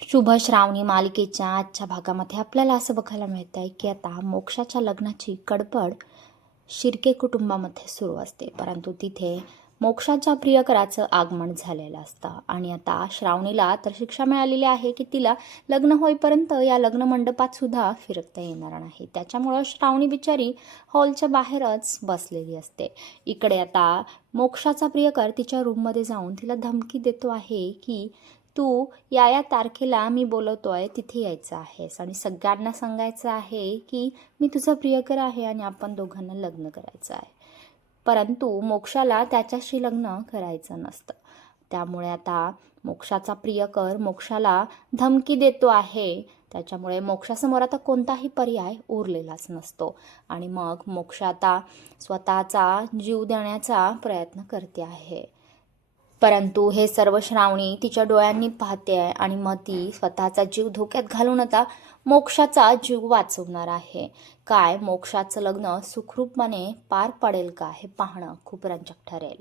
शुभ श्रावणी मालिकेच्या आजच्या भागामध्ये आपल्याला असं बघायला मिळत आहे की आता मोक्षाच्या लग्नाची गडबड शिर्के कुटुंबामध्ये सुरू असते, परंतु तिथे मोक्षाच्या प्रियकराचं आगमन झालेलं असतं आणि आता श्रावणीला तर शिक्षा मिळालेली आहे की तिला लग्न होईपर्यंत या लग्न मंडपात सुद्धा फिरकता येणार नाही. त्याच्यामुळं श्रावणी बिचारी हॉलच्या बाहेरच बसलेली असते. इकडे आता मोक्षाचा प्रियकर तिच्या रूममध्ये जाऊन तिला धमकी देतो आहे की तू या तारखेला मी बोलवतोय तिथे यायचं आहेस आणि सगळ्यांना सांगायचं आहे की मी तुझा प्रियकर आहे आणि आपण दोघांना लग्न करायचं आहे. परंतु मोक्षाला त्याच्याशी लग्न करायचं नसतं. त्यामुळे आता मोक्षाचा प्रियकर मोक्षाला धमकी देतो आहे. त्याच्यामुळे मोक्षासमोर आता कोणताही पर्याय उरलेलाच नसतो आणि मग मोक्ष आता स्वतःचा जीव देण्याचा प्रयत्न करते आहे. परंतु हे सर्व श्रावणी तिच्या डोळ्यांनी पाहते आहे आणि मग ती स्वतःचा जीव धोक्यात घालून आता मोक्षाचा जीव वाचवणार आहे. काय मोक्षाचं लग्न सुखरूपपणे पार पडेल का हे पाहणं खूप रंजक ठरेल.